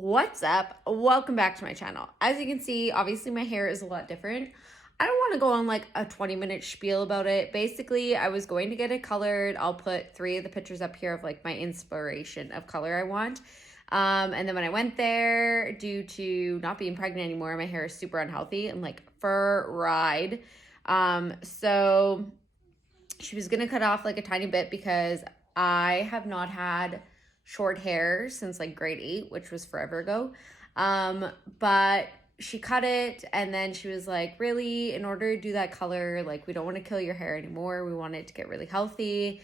What's up? Welcome back to my channel. As you can see, obviously my hair is a lot different. I don't want to go on like a 20-minute spiel about it. Basically, I was going to get it colored. I'll put 3 of the pictures up here of like my inspiration of color I want. And then when I went there, due to not being pregnant anymore, my hair is super unhealthy and like fried. So she was going to cut off like a tiny bit because I have not had short hair since like grade 8, which was forever ago. But she cut it, and then she was like, really, in order to do that color, like, we don't want to kill your hair anymore. We want it to get really healthy.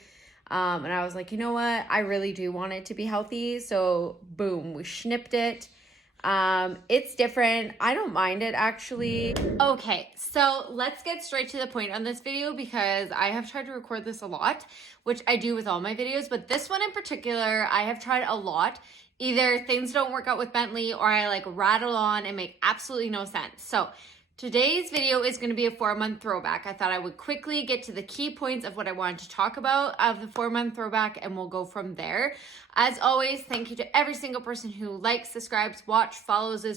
And I was like, you know what? I really do want it to be healthy. So boom, we snipped it. It's different. I don't mind it actually. Okay, so let's get straight to the point on this video because I have tried to record this a lot, which I do with all my videos, but this one in particular, I have tried a lot. Either things don't work out with Bentley or I like rattle on and make absolutely no sense. So today's video is going to be a 4-month throwback. I thought I would quickly get to the key points of what I wanted to talk about of the 4-month throwback, and we'll go from there. As always, thank you to every single person who likes, subscribes, follows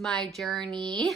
my journey.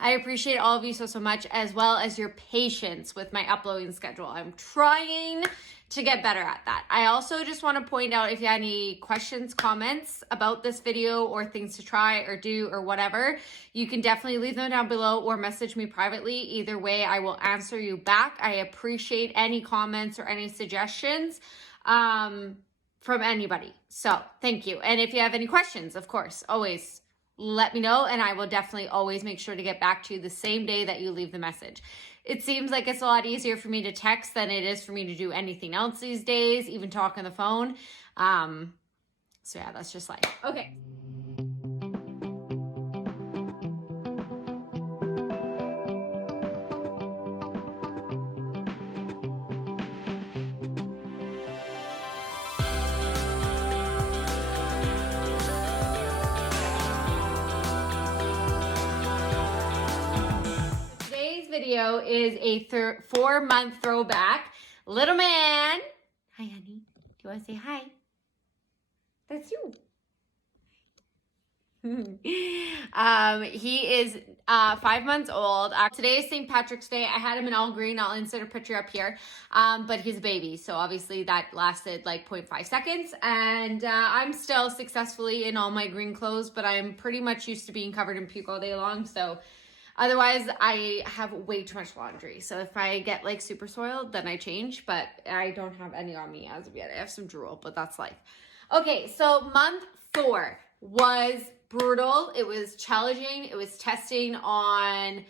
I appreciate all of you so much, as well as your patience with my uploading schedule. I'm trying to get better at that. I also just want to point out, if you have any questions, comments about this video or things to try or do or whatever, you can definitely leave them down below or message me privately. Either way, I will answer you back. I appreciate any comments or any suggestions from anybody. So thank you. And if you have any questions, of course, always let me know, and I will definitely always make sure to get back to you the same day that you leave the message. It seems like it's a lot easier for me to text than it is for me to do anything else these days, even talk on the phone. So yeah, that's just life. Okay. Video is a 4-month throwback. Little man. Hi, honey. Do you want to say hi? That's you. He is 5 months old. Today is St. Patrick's Day. I had him in all green. I'll insert a picture up here. But he's a baby, so obviously that lasted like 0.5 seconds. And I'm still successfully in all my green clothes, but I'm pretty much used to being covered in puke all day long, so otherwise, I have way too much laundry. So if I get like super soiled, then I change, but I don't have any on me as of yet. I have some drool, but that's life. Okay, so month 4 was brutal. It was challenging. It was testing on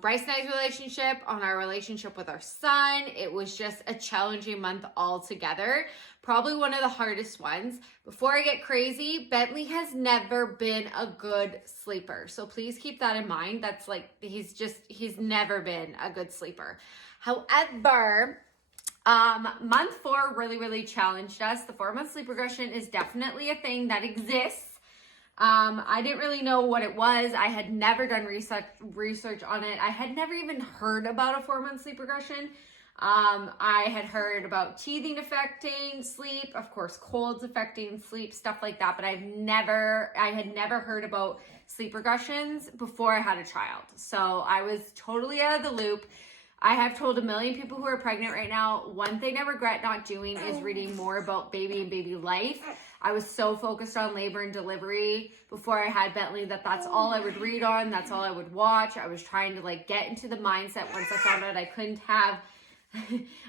Bryce and I's relationship, on our relationship with our son. It was just a challenging month altogether. Probably one of the hardest ones. Before I get crazy, Bentley has never been a good sleeper. So please keep that in mind. That's like, he's never been a good sleeper. However, month 4 really challenged us. The 4-month sleep regression is definitely a thing that exists. I didn't really know what it was. I had never done research on it. I had never even heard about a 4-month sleep regression. I had heard about teething affecting sleep, of course, colds affecting sleep, stuff like that, but I had never heard about sleep regressions before I had a child. So I was totally out of the loop. I have told a million people who are pregnant right now, one thing I regret not doing is reading more about baby and baby life. I was so focused on labor and delivery before I had Bentley that that's all I would read on. That's all I would watch. I was trying to like get into the mindset once I found out I couldn't have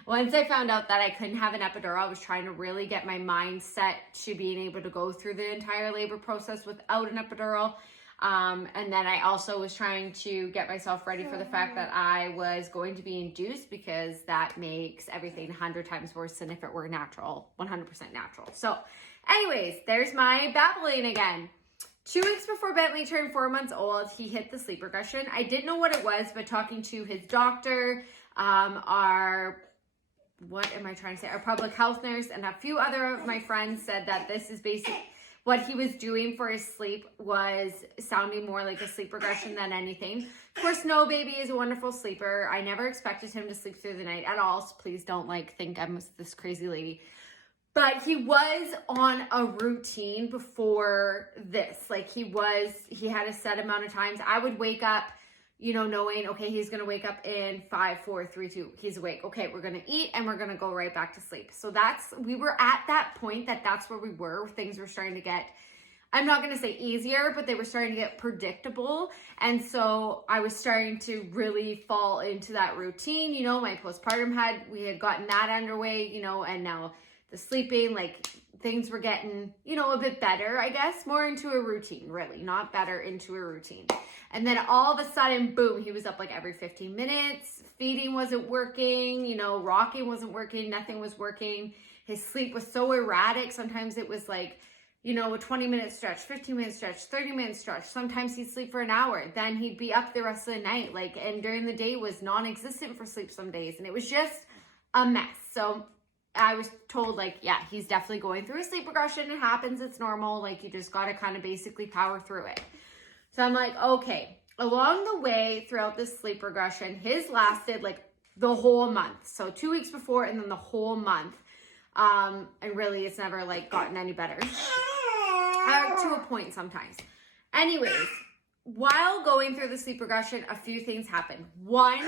once I found out that I couldn't have an epidural, I was trying to really get my mindset to being able to go through the entire labor process without an epidural. And then I also was trying to get myself ready for the fact that I was going to be induced, because that makes everything 100 times worse than if it were natural, 100% natural. So anyways, there's my babbling again. 2 weeks before Bentley turned 4 months old, he hit the sleep regression. I didn't know what it was, but talking to his doctor, our public health nurse, and a few other of my friends said that this is basically what he was doing for his sleep was sounding more like a sleep regression than anything. Of course, no, baby is a wonderful sleeper. I never expected him to sleep through the night at all, so please don't like think I'm this crazy lady. But he was on a routine before this. Like he had a set amount of times. I would wake up, you know, knowing, okay, he's going to wake up in 5, 4, 3, 2. He's awake. Okay, we're going to eat and we're going to go right back to sleep. So we were at that point that's where we were. Things were starting to get, I'm not going to say easier, but they were starting to get predictable. And so I was starting to really fall into that routine. You know, my postpartum we had gotten that underway, you know, and now the sleeping, like things were getting, you know, a bit better, I guess, more into a routine, really, not better, into a routine. And then all of a sudden, boom, he was up like every 15 minutes. Feeding wasn't working, you know, rocking wasn't working, nothing was working. His sleep was so erratic. Sometimes it was like, you know, a 20-minute stretch, 15-minute stretch, 30-minute stretch. Sometimes he'd sleep for an hour. Then he'd be up the rest of the night. Like, and during the day was non-existent for sleep some days. And it was just a mess. So I was told, like, yeah, he's definitely going through a sleep regression. It happens. It's normal. Like, you just got to kind of basically power through it. So I'm like, okay. Along the way throughout this sleep regression, his lasted like the whole month. So 2 weeks before and then the whole month. And really, it's never like gotten any better. To a point sometimes. Anyways, while going through the sleep regression, a few things happened. One,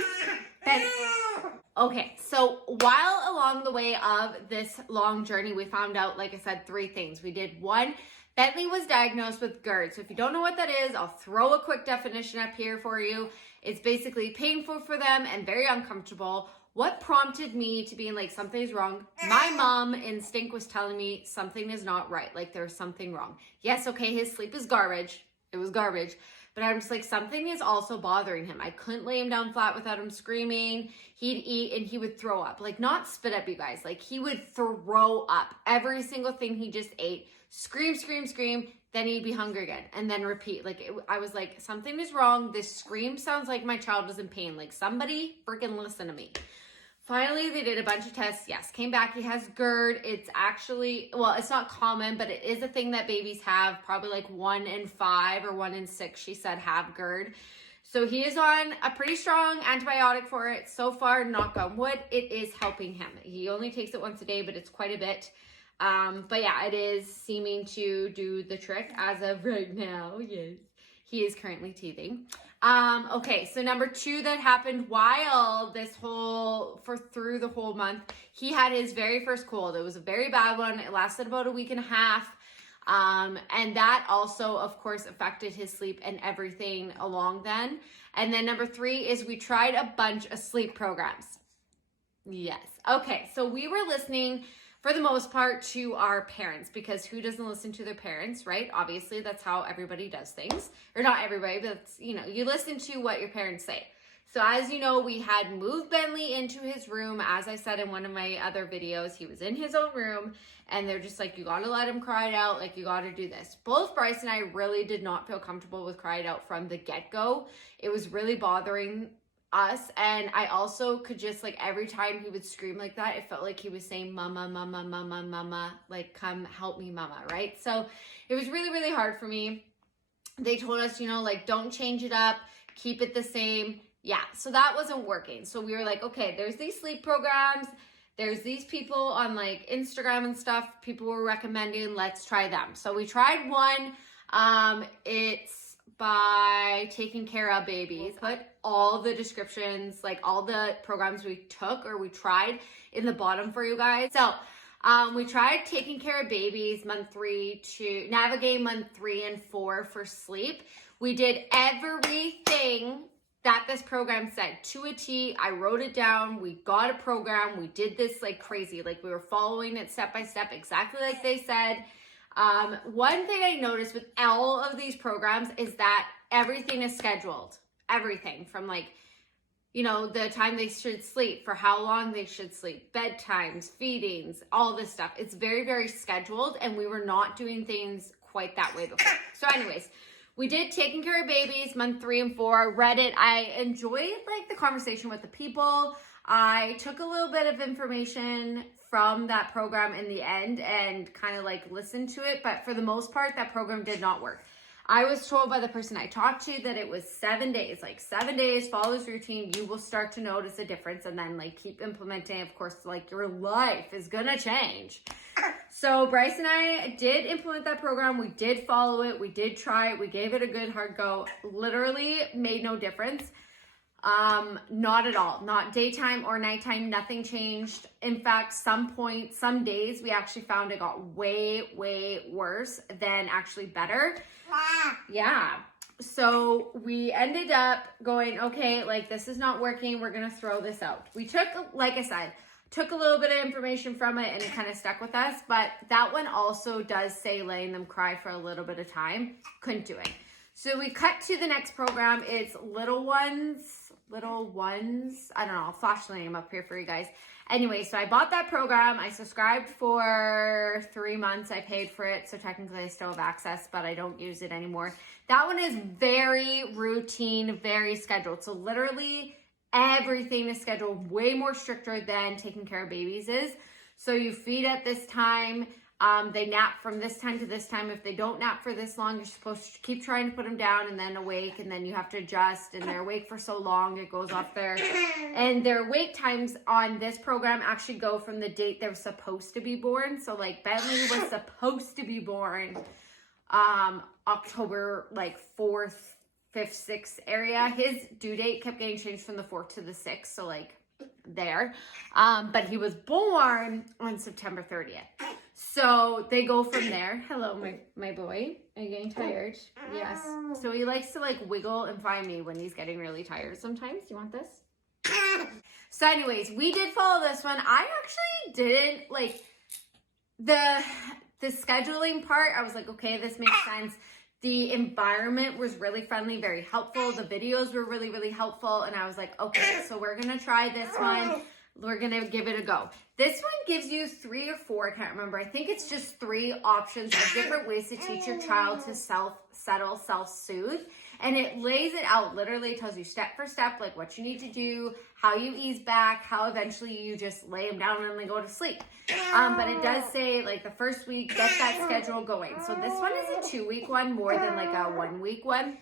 okay, so while along the way of this long journey, we found out, like I said, 3 things. We did one, Bentley was diagnosed with Gerd. So if you don't know what that is, I'll throw a quick definition up here for you. It's basically painful for them and very uncomfortable. What prompted me to being like, something's wrong? My mom instinct was telling me something is not right. Like there's something wrong. Yes, okay, his sleep is garbage. It was garbage. But I'm just like, something is also bothering him. I couldn't lay him down flat without him screaming. He'd eat and he would throw up. Like, not spit up, you guys. Like, he would throw up every single thing he just ate. Scream, scream, scream. Then he'd be hungry again. And then repeat. Like, I was like, something is wrong. This scream sounds like my child is in pain. Like, somebody freaking listen to me. Finally, they did a bunch of tests. Yes, came back. He has Gerd. It's actually, well, it's not common, but it is a thing that babies have. Probably like 1 in 5 or 1 in 6, she said, have Gerd. So he is on a pretty strong antibiotic for it. So far, knock on wood, it is helping him. He only takes it once a day, but it's quite a bit. But yeah, it is seeming to do the trick as of right now. Yes, he is currently teething. Okay, so number 2 that happened while through the whole month, he had his very first cold. It was a very bad one. It lasted about a week and a half. And that also, of course, affected his sleep and everything along then. And then number 3 is we tried a bunch of sleep programs. Yes. Okay, so we were listening for the most part to our parents, because who doesn't listen to their parents, right? Obviously, that's how everybody does things. Or not everybody, but it's, you know, you listen to what your parents say. So as you know, we had moved Bentley into his room. As I said in one of my other videos, he was in his own room, and they're just like, you got to let him cry it out. Like, you got to do this. Both Bryce and I really did not feel comfortable with cry it out from the get-go. It was really bothering us. And I also could just, like, every time he would scream like that, it felt like he was saying, mama, mama, mama, mama, like, come help me, mama, right? So it was really, really hard for me. They told us, you know, like, don't change it up, keep it the same. Yeah, so that wasn't working. So we were like, okay, there's these sleep programs. There's these people on like Instagram and stuff. People were recommending, let's try them. So we tried one. It's by Taking Care of Babies. Put all the descriptions, like all the programs we took or we tried in the bottom for you guys. So we tried Taking Care of Babies month 3 to navigate month 3 and 4 for sleep. We did everything that this program said to a T. I wrote it down. We got a program. We did this like crazy. Like, we were following it step by step, exactly like they said. One thing I noticed with all of these programs is that everything is scheduled. Everything from, like, you know, the time they should sleep, for how long they should sleep, bedtimes, feedings, all this stuff. It's very, very scheduled, and we were not doing things quite that way before. So anyways, we did Taking Care of Babies month 3 and 4. Read it. I enjoyed like the conversation with the people. I took a little bit of information from that program in the end and kind of like listened to it. But for the most part, that program did not work. I was told by the person I talked to that it was 7 days, like 7 days, follow this routine, you will start to notice a difference, and then like keep implementing. Of course, like your life is gonna change. So Bryce and I did implement that program. We did follow it. We did try it. We gave it a good hard go. Literally made no difference. Not at all. Not daytime or nighttime. Nothing changed. In fact, some days we actually found it got way, way worse than actually better. Yeah. So we ended up going, okay, like this is not working. We're going to throw this out. We took, like I said, took a little bit of information from it and it kind of stuck with us. But that one also does say letting them cry for a little bit of time. Couldn't do it. So we cut to the next program. It's little ones. I don't know. I'll flash the name up here for you guys. Anyway, so I bought that program. I subscribed for 3 months. I paid for it. So technically I still have access, but I don't use it anymore. That one is very routine, very scheduled. So literally everything is scheduled way more stricter than taking care of babies is. So you feed at this time. They nap from this time to this time. If they don't nap for this long, you're supposed to keep trying to put them down and then awake, and then you have to adjust, and they're awake for so long it goes off there. And their wake times on this program actually go from the date they're supposed to be born. So like Bentley was supposed to be born October like 4th, 5th, 6th area. His due date kept getting changed from the 4th to the 6th. So like there. But he was born on September 30th. So they go from there. Hello, my boy. Are you getting tired? Yes. So he likes to like wiggle and find me when he's getting really tired sometimes. Do you want this? So anyways, we did follow this one. I actually didn't like the scheduling part. I was like, okay, this makes sense. The environment was really friendly, very helpful. The videos were really, really helpful. And I was like, okay, so we're going to try this one. We're going to give it a go. This one gives you 3 or 4, I can't remember. I think it's just 3 options of different ways to teach your child to self-settle, self-soothe. And it lays it out, literally tells you step for step, like what you need to do, how you ease back, how eventually you just lay them down and they go to sleep. But it does say like the first week, get that schedule going. So this one is a 2-week one more than like a 1-week one.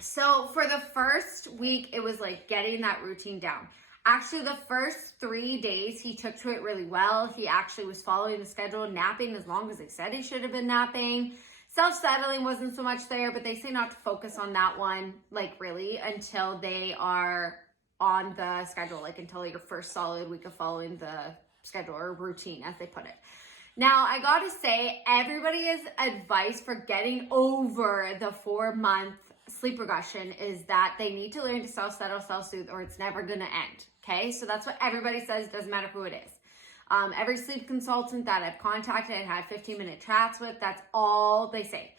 So for the first week, it was like getting that routine down. Actually, the first 3 days, he took to it really well. He actually was following the schedule, napping as long as they said he should have been napping. Self-settling wasn't so much there, but they say not to focus on that one, like really, until they are on the schedule, like until your first solid week of following the schedule or routine, as they put it. Now, I gotta say, everybody's advice for getting over the 4-month sleep regression is that they need to learn to self-settle, self-soothe, or it's never gonna end, okay? So that's what everybody says, doesn't matter who it is. Every sleep consultant that I've contacted and had 15-minute chats with, that's all they say.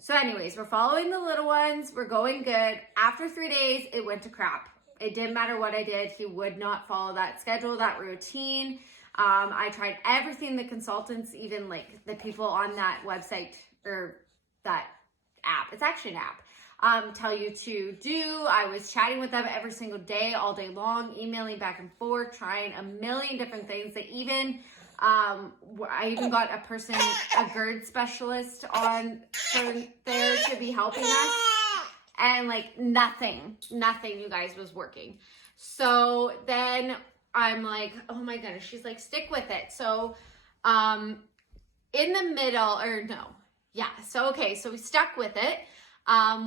So anyways, we're following the little ones. We're going good. After 3 days, it went to crap. It didn't matter what I did. He would not follow that schedule, that routine. I tried everything the consultants, even like the people on that website or that app. It's actually an app. Tell you to do. I was chatting with them every single day, all day long, emailing back and forth, trying a million different things. They even, I even got a person, a Gerd specialist on there to be helping us. And like nothing, you guys, was working. So then I'm like, oh my goodness, she's like, stick with it. So, in the middle, or no, yeah. So, okay. So we stuck with it.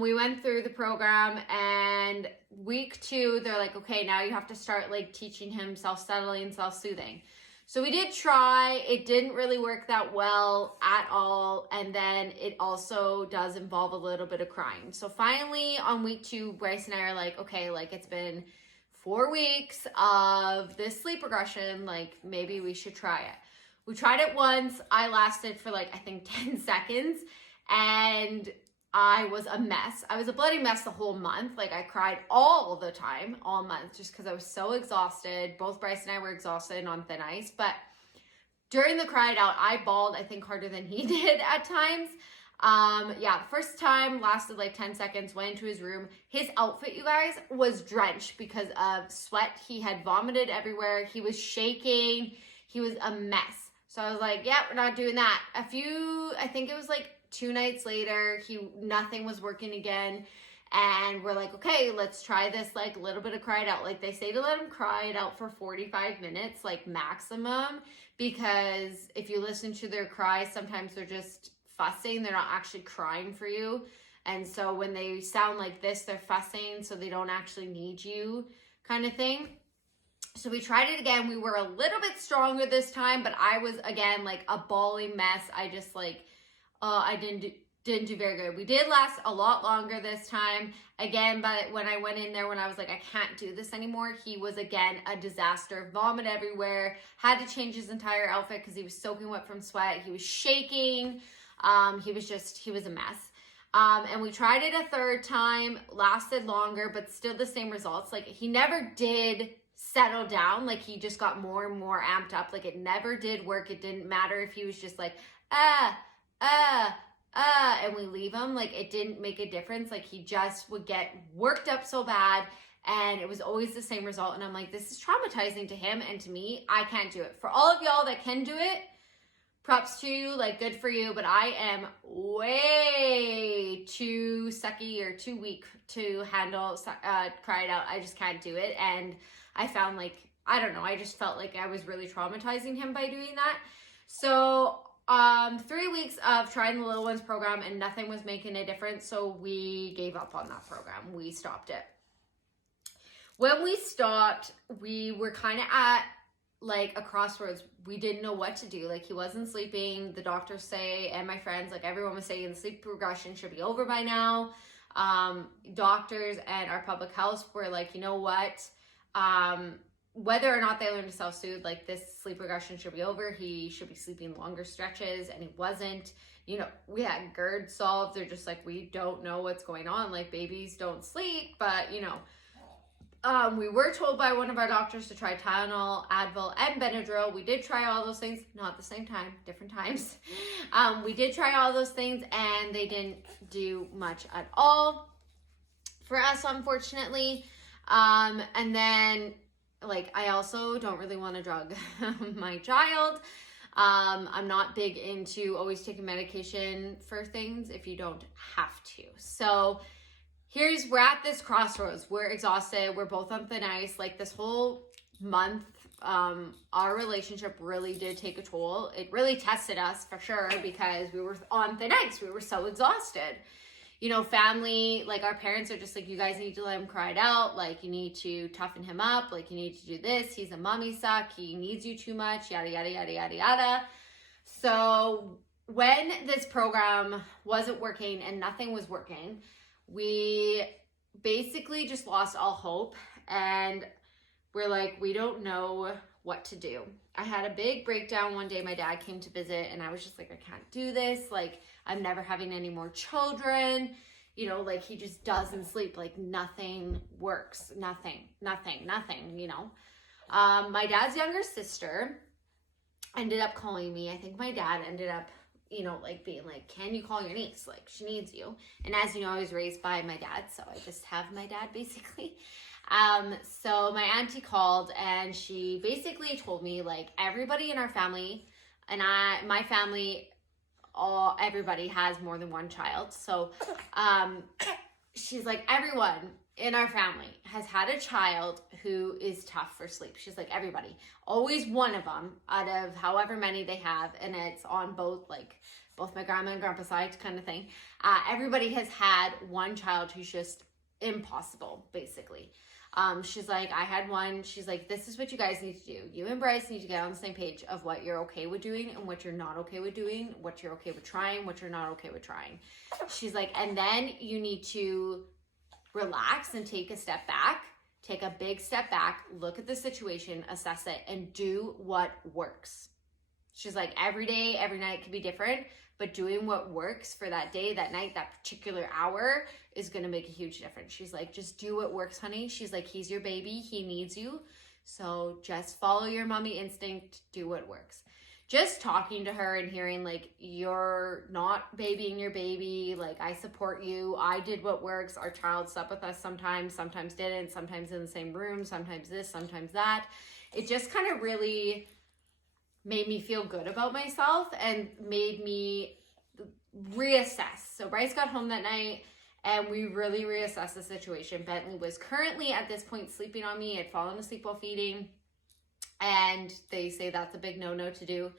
We went through the program, and week 2, they're like, okay, now you have to start like teaching him self-settling, self-soothing. So we did try. It didn't really work that well at all. And then it also does involve a little bit of crying. So finally on week 2, Bryce and I are like, okay, like it's been 4 weeks of this sleep regression. Like maybe we should try it. We tried it once. I lasted for like, I think 10 seconds, and I was a mess. I was a bloody mess the whole month. Like I cried all the time, all month, just because I was so exhausted. Both Bryce and I were exhausted and on thin ice. But during the cry it out, I bawled, I think, harder than he did at times. Yeah, the first time lasted like 10 seconds, went into his room. His outfit, you guys, was drenched because of sweat. He had vomited everywhere. He was shaking. He was a mess. So I was like, yeah, we're not doing that. I think it was like 2 nights later, nothing was working again. And we're like, okay, let's try this, like, a little bit of cry it out. Like, they say to let him cry it out for 45 minutes, like, maximum. Because if you listen to their cries, sometimes they're just fussing. They're not actually crying for you. And so when they sound like this, they're fussing, so they don't actually need you, kind of thing. So we tried it again. We were a little bit stronger this time, but I was, again, like a bawling mess. I just, like, I didn't do very good. We did last a lot longer this time. Again, but when I went in there, when I was like, I can't do this anymore, he was, again, a disaster. Vomit everywhere. Had to change his entire outfit because he was soaking wet from sweat. He was shaking. He was a mess. And we tried it a third time, lasted longer, but still the same results. Like, he never did settle down. Like, he just got more and more amped up. Like, it never did work. It didn't matter if he was just like, and we leave him. Like, it didn't make a difference. Like, he just would get worked up so bad, and it was always the same result. And I'm like, this is traumatizing to him and to me. I can't do it. For all of y'all that can do it, props to you, like, good for you, but I am way too sucky or too weak to handle cry it out. I just can't do it. And I found, like, I don't know, I just felt like I was really traumatizing him by doing that. So 3 weeks of trying the Little Ones program and nothing was making a difference, so we gave up on that program. We stopped it. When we stopped, we were kind of at, like, a crossroads. We didn't know what to do. Like, he wasn't sleeping. The doctors say, and my friends, like, everyone was saying the sleep regression should be over by now. Doctors and our public health were like, you know what? Whether or not they learn to self-soothe, like, this sleep regression should be over. He should be sleeping longer stretches, and he wasn't. You know, we had Gerd solved. They're just like, we don't know what's going on. Like, babies don't sleep, but, you know, we were told by one of our doctors to try Tylenol, Advil, and Benadryl. We did try all those things, not at the same time, different times. We did try all those things, and they didn't do much at all for us, unfortunately. And then, like, I also don't really want to drug my child. I'm not big into always taking medication for things if you don't have to. So we're at this crossroads. We're exhausted. We're both on thin ice. Like, this whole month, our relationship really did take a toll. It really tested us for sure because we were on thin ice. We were so exhausted. You know, family, like, our parents are just like, you guys need to let him cry it out. Like, you need to toughen him up. Like, you need to do this. He's a mommy suck. He needs you too much. Yada, yada, yada, yada, yada. So when this program wasn't working and nothing was working, we basically just lost all hope, and we're like, we don't know what to do. I had a big breakdown one day. My dad came to visit, and I was just like, I can't do this. Like, I'm never having any more children. You know, like, he just doesn't sleep. Like, nothing works. Nothing, you know. My dad's younger sister ended up calling me. I think my dad ended up, you know, like, being like, can you call your niece? Like, she needs you. And as you know, I was raised by my dad, so I just have my dad, basically. So my auntie called, and she basically told me, like, everybody in our family, and my family, everybody has more than one child. So she's like, everyone in our family has had a child who is tough for sleep. She's like, everybody, always one of them out of however many they have, and it's on both my grandma and grandpa's side kind of thing. Everybody has had one child who's just impossible, basically. She's like, I had one. She's like, this is what you guys need to do. You and Bryce need to get on the same page of what you're okay with doing and what you're not okay with doing, what you're okay with trying, what you're not okay with trying. She's like, and then you need to relax and take a step back, take a big step back, look at the situation, assess it, and do what works. She's like, every day, every night can be different, but doing what works for that day, that night, that particular hour is going to make a huge difference. She's like, just do what works, honey. She's like, he's your baby. He needs you. So just follow your mommy instinct, do what works. Just talking to her and hearing, like, you're not babying your baby. Like, I support you. I did what works. Our child slept with us sometimes didn't, sometimes in the same room, sometimes this, sometimes that. It just kind of really made me feel good about myself and made me reassess. So Bryce got home that night and we really reassessed the situation. Bentley was currently at this point sleeping on me. I'd fallen asleep while feeding, and they say that's a big no-no to do.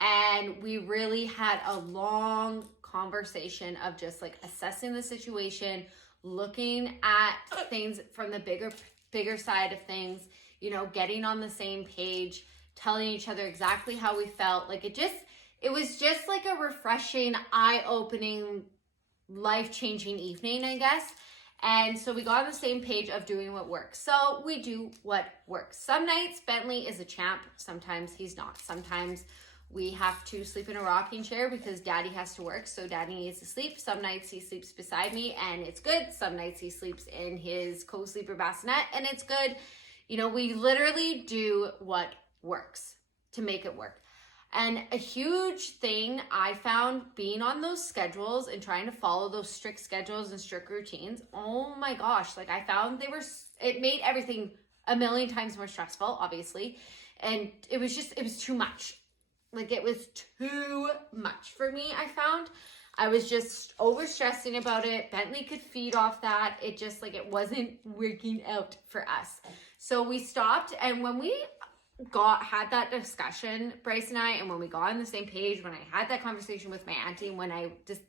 And we really had a long conversation of just like assessing the situation, looking at things from the bigger side of things, you know, getting on the same page, telling each other exactly how we felt. Like it was just like a refreshing, eye-opening, life-changing evening, I guess. And so we got on the same page of doing what works. So we do what works. Some nights Bentley is a champ. Sometimes he's not. Sometimes we have to sleep in a rocking chair because daddy has to work. So daddy needs to sleep. Some nights he sleeps beside me and it's good. Some nights he sleeps in his co-sleeper bassinet and it's good. You know, we literally do what works to make it work. And a huge thing I found being on those schedules and trying to follow those strict schedules and strict routines, oh my gosh, like I found it made everything a million times more stressful, obviously. And it was too much. Like it was too much for me, I found. I was just overstressing about it. Bentley could feed off that. It just like, it wasn't working out for us. So we stopped, and when we had that discussion, Bryce and I, and when we got on the same page, when I had that conversation with my auntie, when I just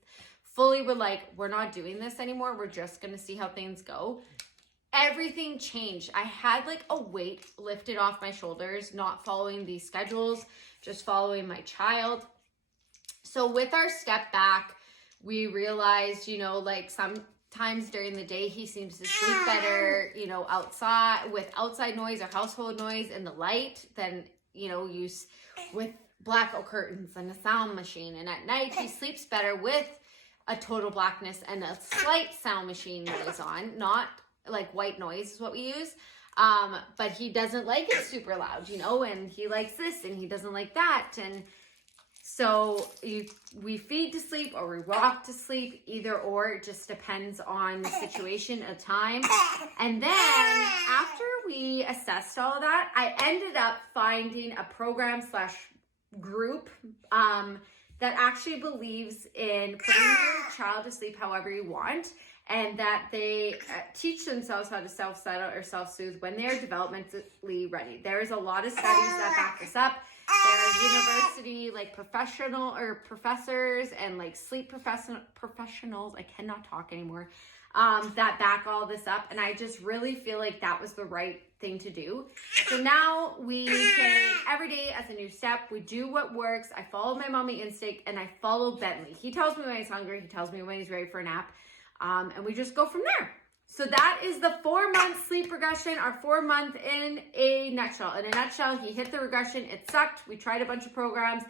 fully were like, we're not doing this anymore, we're just gonna see how things go, everything changed. I had like a weight lifted off my shoulders, not following these schedules, just following my child. So with our step back, we realized, you know, like sometimes during the day he seems to sleep better, you know, outside with outside noise or household noise and the light than, you know, use with blackout curtains and a sound machine. And at night he sleeps better with a total blackness and a slight sound machine noise on, not like white noise is what we use. But he doesn't like it super loud, you know, and he likes this and he doesn't like that. And so we feed to sleep or we rock to sleep, either or. It just depends on the situation at time. And then after we assessed all of that, I ended up finding a program / group that actually believes in putting your child to sleep however you want, and that they teach themselves how to self-settle or self-soothe when they're developmentally ready. There's a lot of studies that back this up. There are university like professional or professors and like sleep professionals, I cannot talk anymore, that back all this up. And I just really feel like that was the right thing to do. So now we take every day as a new step. We do what works. I follow my mommy instinct and I follow Bentley. He tells me when he's hungry. He tells me when he's ready for a nap. And we just go from there. So that is the 4-month sleep regression, our 4-month in a nutshell. In a nutshell, he hit the regression. It sucked. We tried a bunch of programs.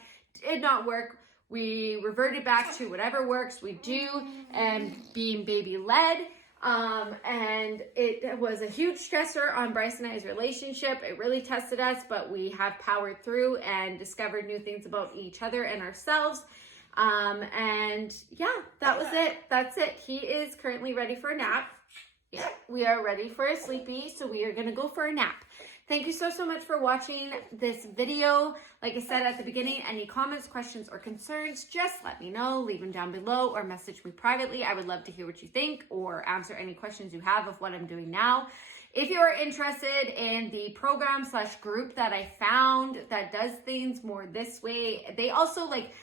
Did not work. We reverted back to whatever works we do and being baby-led. And it was a huge stressor on Bryce and I's relationship. It really tested us, but we have powered through and discovered new things about each other and ourselves. And yeah, that was it. That's it. He is currently ready for a nap. Yeah, we are ready for a sleepy, so we are going to go for a nap. Thank you so much for watching this video. Like I said at the beginning, any comments, questions, or concerns, just let me know. Leave them down below or message me privately. I would love to hear what you think or answer any questions you have of what I'm doing now. If you are interested in the program / group that I found that does things more this way, they also like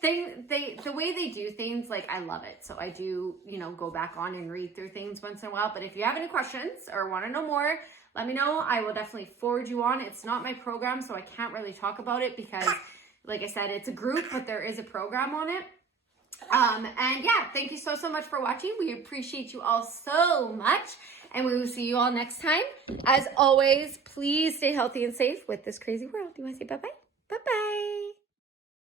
the way they do things, like I love it. So I do, you know, go back on and read through things once in a while. But if you have any questions or want to know more, let me know. I will definitely forward you on. It's not my program, so I can't really talk about it because, like I said, it's a group, but there is a program on it. And yeah, thank you so much for watching. We appreciate you all so much, and we will see you all next time. As always, please stay healthy and safe with this crazy world. You want to say bye-bye? Bye-bye.